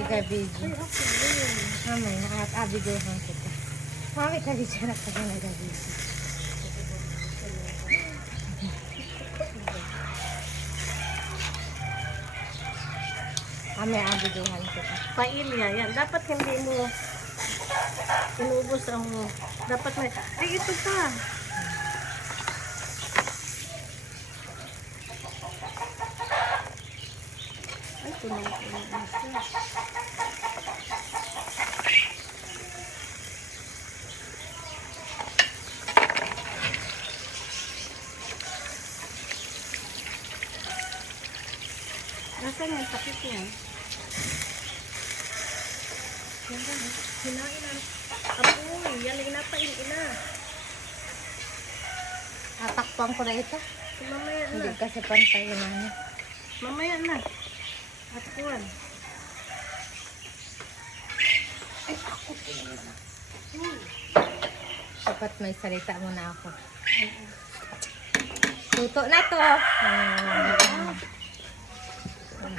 Ay, gabiji. Mamaya, abiguhan kita. Mami, kabiji na kasi na gabiji. Mamaya, abiguhan kita. Pailya, yan. Dapat hindi mo inubos ang... Dapat may... Ay, ito pa. Ay, tunong-tunong na siya. Nasaan yung takip yan? Yan ba? Hinain na. Apoy, yan na inapain ina. Tatakpan ko na ito. Mamaya na. Hindi kasi pantay yun ano. Mamaya na. At kuwan. Dapat may salita muna ako. Tuto na to.